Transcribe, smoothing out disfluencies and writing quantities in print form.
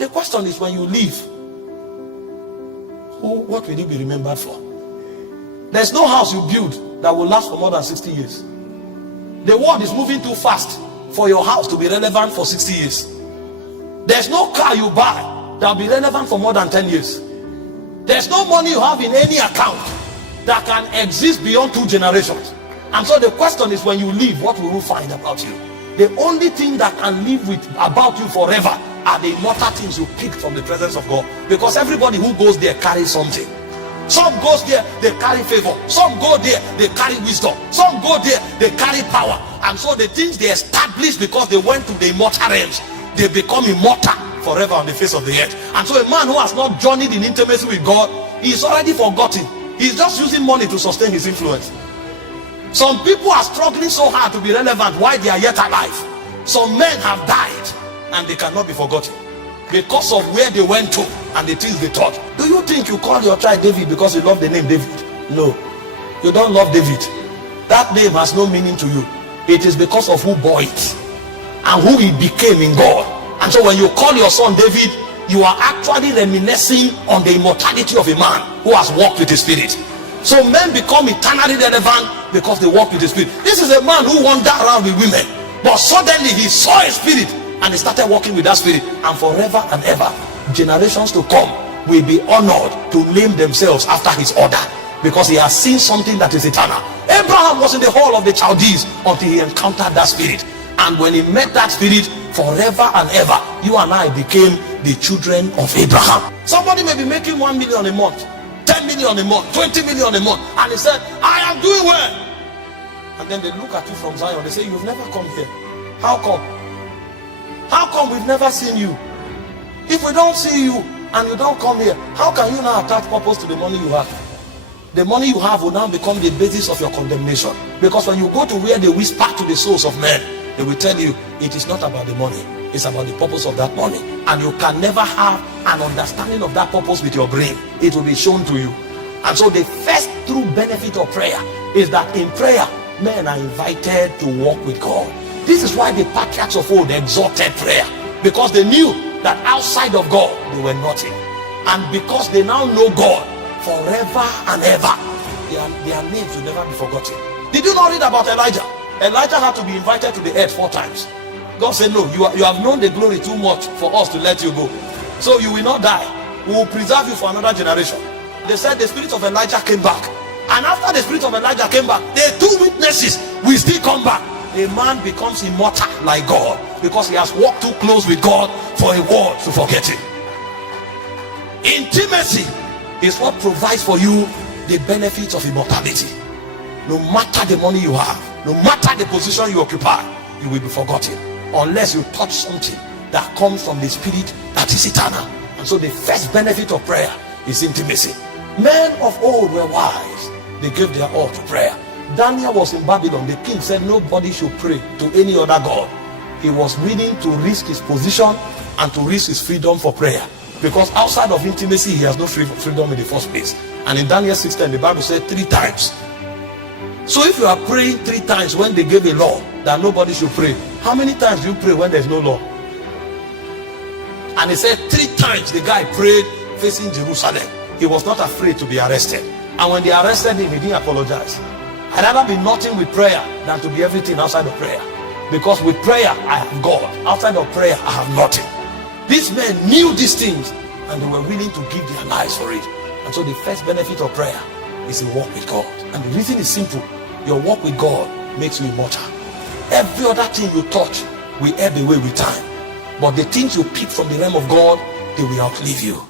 The question is, when you leave, what will you be remembered for? There's no house you build that will last for more than 60 years. The world is moving too fast for your house to be relevant for 60 years. There's no car you buy that will be relevant for more than 10 years. There's no money you have in any account that can exist beyond 2 generations. And so the question is, when you leave, what will you find about you? The only thing that can live with about you forever are the immortal things you pick from the presence of God. Because everybody who goes there carries something. Some goes there, they carry favor. Some go there, they carry wisdom. Some go there, they carry power. And so the things they establish because they went to the immortal realms, they become immortal forever on the face of the earth. And so a man who has not journeyed in intimacy with God, he is already forgotten. He's just using money to sustain his influence. Some people are struggling so hard to be relevant while they are yet alive. Some men have died and they cannot be forgotten because of where they went to and the things they taught. Do you think you call your child David because you love the name David? No, you don't love David. That name has no meaning to you. It is because of who bore it and who he became in God. And so when you call your son David, you are actually reminiscing on the immortality of a man who has walked with the Spirit. So men become eternally relevant because they walk with the Spirit. This is a man who wandered around with women, but suddenly he saw a spirit and he started walking with that spirit. And forever and ever, generations to come will be honored to name themselves after his order, because he has seen something that is eternal. Abraham was in the hall of the Chaldees until he encountered that spirit. And when he met that spirit, forever and ever, you and I became the children of Abraham. Somebody may be making 1 million a month, 10 million a month, 20 million a month, and he said, I am doing well. And then they look at you from Zion, they say, you've never come here. How come? How come we've never seen you? If we don't see you and you don't come here, how can you now attach purpose to the money you have? The money you have will now become the basis of your condemnation. Because when you go to where they whisper to the souls of men, they will tell you it is not about the money, it's about the purpose of that money. And you can never have an understanding of that purpose with your brain. It will be shown to you. And so the first true benefit of prayer is that in prayer, men are invited to walk with God. This is why the patriarchs of old exalted prayer, because they knew that outside of God they were nothing. And because they now know God forever and ever, their names will never be forgotten. Did you not read about Elijah? Elijah had to be invited to the earth 4 times. God said, no, you have known the glory too much for us to let you go. So you will not die. We will preserve you for another generation. They said the spirit of Elijah came back. And after the spirit of Elijah came back, the 2 witnesses will still come back. A man becomes immortal like God because he has walked too close with God for a world to forget him. Intimacy is what provides for you the benefits of immortality. No matter the money you have, no matter the position you occupy, you will be forgotten unless you touch something that comes from the spirit that is eternal. And so the first benefit of prayer is intimacy. Men of old were wise. They gave their all to prayer. Daniel was in Babylon. The king said nobody should pray to any other god. He was willing to risk his position and to risk his freedom for prayer, because outside of intimacy he has no freedom in the first place. And in Daniel 6:10 the Bible said 3 times. So if you are praying 3 times when they gave a law that nobody should pray, how many times do you pray when there's no law? And he said 3 times the guy prayed facing Jerusalem. He was not afraid to be arrested. And when they arrested him, he didn't apologize. I'd rather be nothing with prayer than to be everything outside of prayer. Because with prayer I have God, outside of prayer I have nothing. These men knew these things and they were willing to give their lives for it. And so the first benefit of prayer is a walk with God. And the reason is simple. Your walk with God makes you immortal. Every other thing you touch will ebb away with time, but the things you pick from the realm of God, they will outlive you.